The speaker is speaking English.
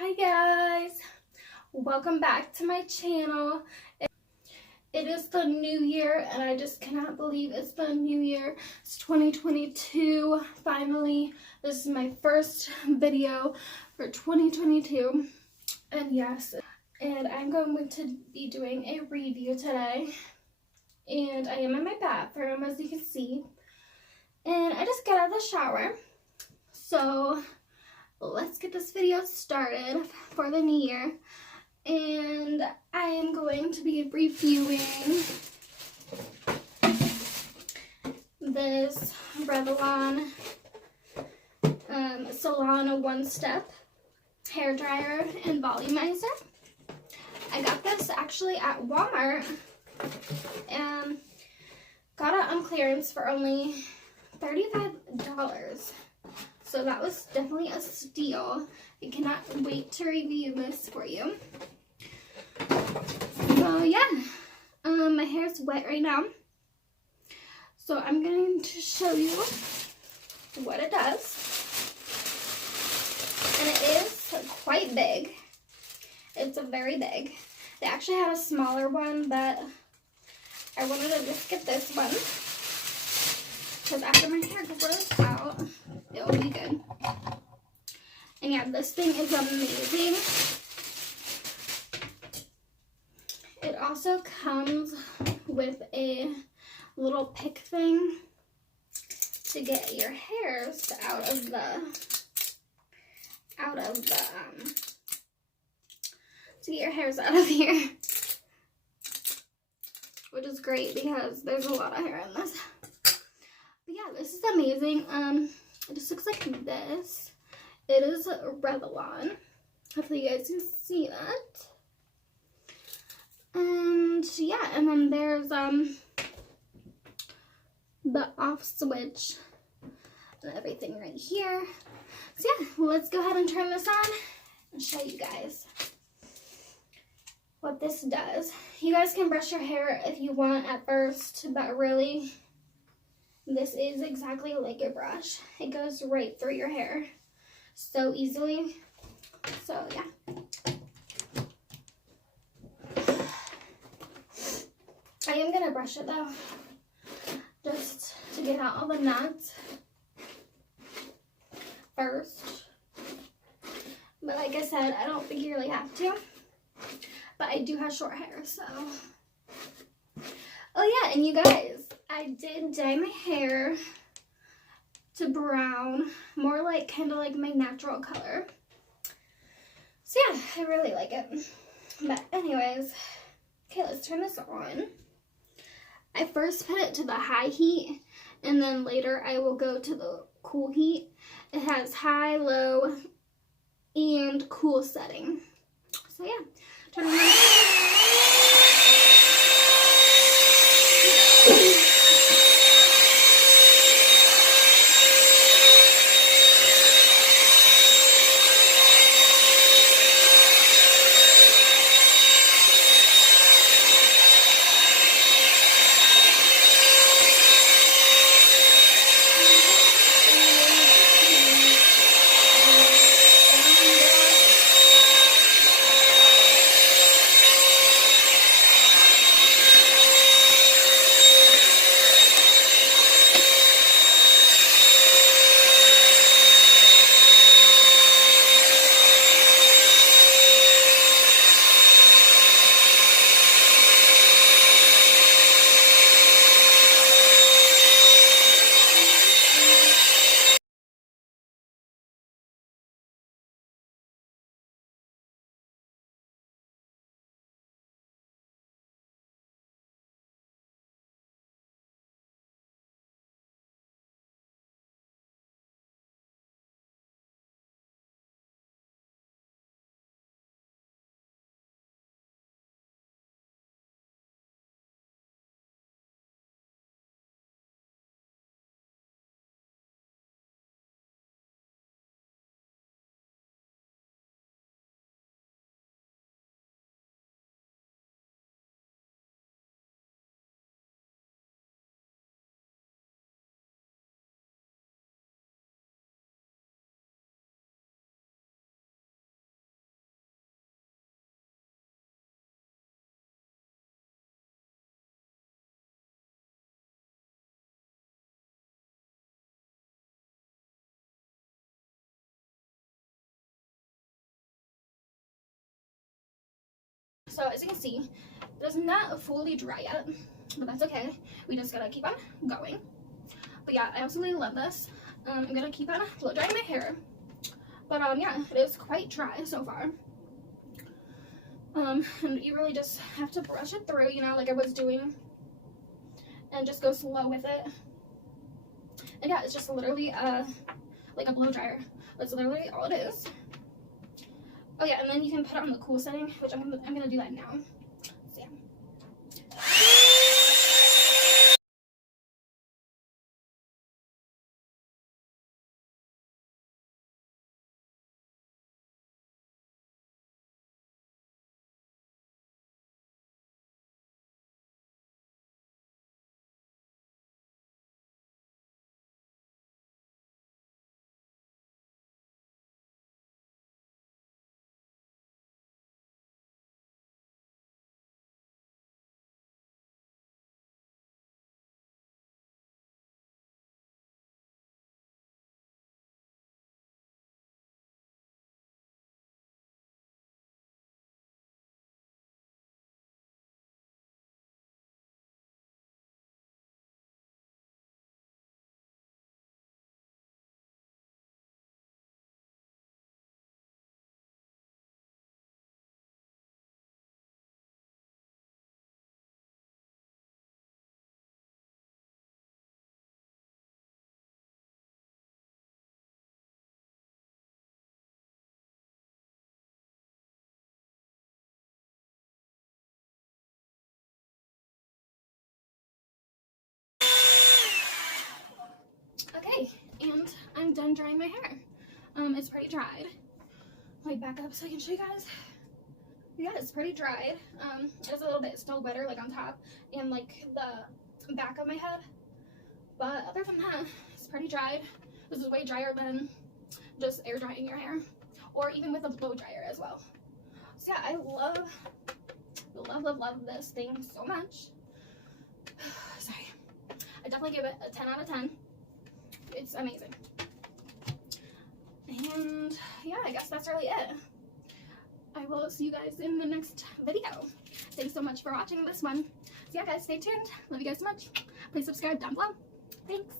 Hi guys, welcome back to my channel. It is the new year and I just cannot believe it's the new year. It's 2022 finally. This is my first video for 2022 and yes, and I'm going to be doing a review today and I am in my bathroom as you can see, and I just got out of the shower. So let's get this video started for the new year, and I am going to be reviewing this Revlon Salon One-Step hair dryer and volumizer. I got this actually at Walmart and got it on clearance for only $35. So that was definitely a steal. I cannot wait to review this for you. So yeah, my hair is wet right now. So I'm going to show you what it does. And it is quite big. It's very big. They actually had a smaller one, but I wanted to just get this one, because after my hair grows out, it will be good. And yeah, this thing is amazing. It also comes with a little pick thing to get your hairs out of the to get your hairs out of here, which is great because there's a lot of hair in this. But yeah, this is amazing. It just looks like this. It is Revlon. Hopefully you guys can see that. And yeah, and then there's the off switch and everything right here. So yeah, let's go ahead and turn this on and show you guys what this does. You guys can brush your hair if you want at first, but really, this is exactly like a brush. It goes right through your hair so easily. So yeah. I am gonna brush it though, just to get out all the knots first. But like I said, I don't think you really have to. But I do have short hair, so. Oh yeah, and you guys, I did dye my hair to brown, more like kind of like my natural color. So yeah, I really like it. But anyways, okay, let's turn this on. I first put it to the high heat, and then later I will go to the cool heat. It has high, low, and cool setting. So yeah, turn it on. So as you can see, it is not fully dry yet, but that's okay. We just gotta keep on going. But yeah, I absolutely love this. I'm gonna keep on blow drying my hair. But yeah, it is quite dry so far. And you really just have to brush it through, you know, like I was doing, and just go slow with it. And yeah, it's just literally like a blow dryer. That's literally all it is. Oh yeah, and then you can put it on the cool setting, which I'm gonna do that now. So yeah. Okay, and I'm done drying my hair. It's pretty dried. Let me back up so I can show you guys. Yeah, it's pretty dried. It's a little bit still wetter, like on top and like the back of my head. But other than that, it's pretty dried. This is way drier than just air drying your hair, or even with a blow dryer as well. So yeah, I love this thing so much. Sorry. I definitely give it a 10 out of 10. It's amazing. And yeah, I guess that's really it. I will see you guys in the next video. Thanks so much for watching this one. So yeah, guys, stay tuned. Love you guys so much. Please subscribe down below. Thanks.